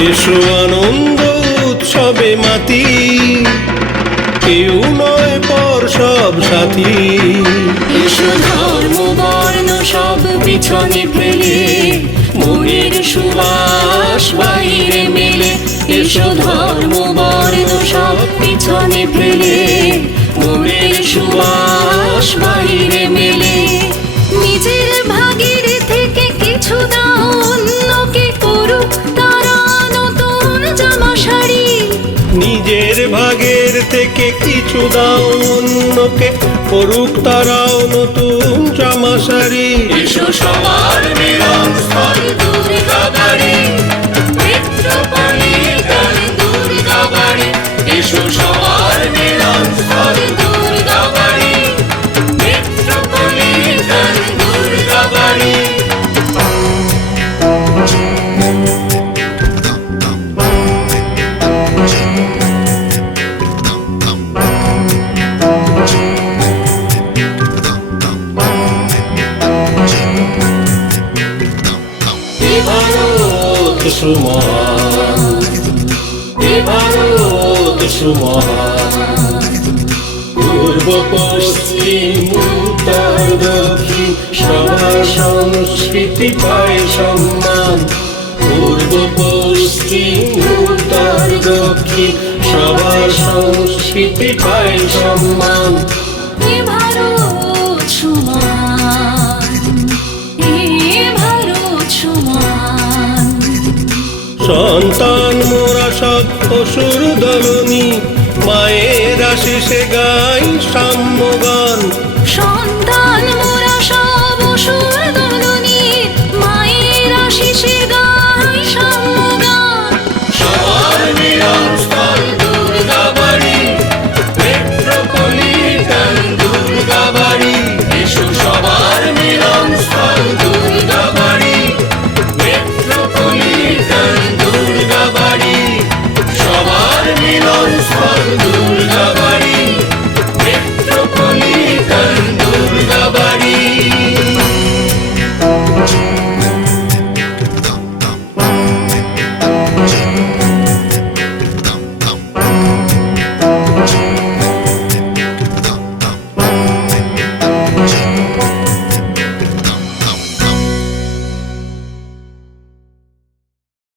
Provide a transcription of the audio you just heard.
এসো আনন্দ উৎসবে মাতি, কেউ নয় পর সব সাথী। এসো ধর্ম বর্ণ সব পিছনে ফেলে, মনের সুবাস বাইরে মেলে। এসো ধর্ম বর্ণ সব পিছনে ফেলে, মনের সুবাস বাইরে মেলে। নিজের ভাগের থেকে কিছু দাও অন্যকে, করুক তারা নতুন জামা শাড়ি। নিজের ভাগের থেকে কিছু দাও অন্যকে, করুক তারাও নতুন জামা শাড়ি। এসো সবার মিলন স্থল দুর্গা বাড়ি, নেত্রকোণের গান দুর্গা বাড়ি। এসো সবার মিলন স্থল দুর্গা বাড়ি, নেত্রকোণের গান দুর্গা বাড়ি। ভারত সুমহান, ভারত সুমহান। পূর্ব পশ্চিম উত্তর দক্ষিণ সবার সংস্কৃতি পায় সম্মান। পূর্ব পশ্চিম উত্তর দক্ষিণ সবার সংস্কৃতি পায় সম্মান। এ ভারত সমান, এ ভারত সমান। সন্তান মোরা সব অসুর দলনী, মায়ের আশিসে গাই সাম্যগান। সন্তান